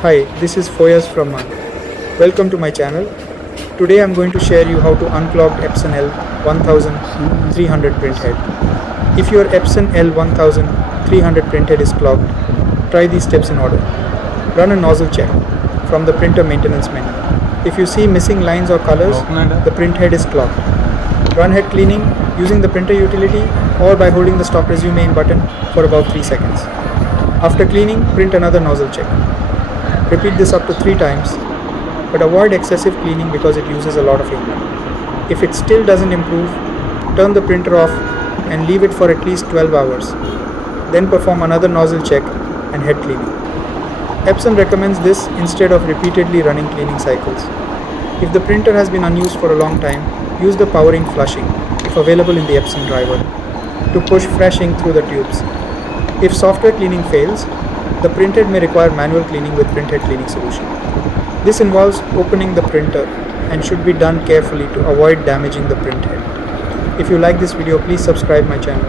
Hi, this is Foyaz from Welcome to my channel. Today I'm going to share you how to unclog Epson L1300 Print Head. If your Epson L1300 Print Head is clogged, try these steps in order. Run a nozzle check from the printer maintenance menu. If you see missing lines or colors, the print head is clogged. Run head cleaning using the printer utility or by holding the stop resume in button for about 3 seconds. After cleaning, print another nozzle check. Repeat this up to 3 times, but avoid excessive cleaning because it uses a lot of ink. If it still doesn't improve, turn the printer off and leave it for at least 12 hours. Then perform another nozzle check and head cleaning. Epson recommends this instead of repeatedly running cleaning cycles. If the printer has been unused for a long time, use the powering flushing, if available in the Epson driver, to push fresh ink through the tubes. If software cleaning fails, the printhead may require manual cleaning with Printhead cleaning solution. This involves opening the printer and should be done carefully to avoid damaging the printhead. If you like this video, please subscribe my channel.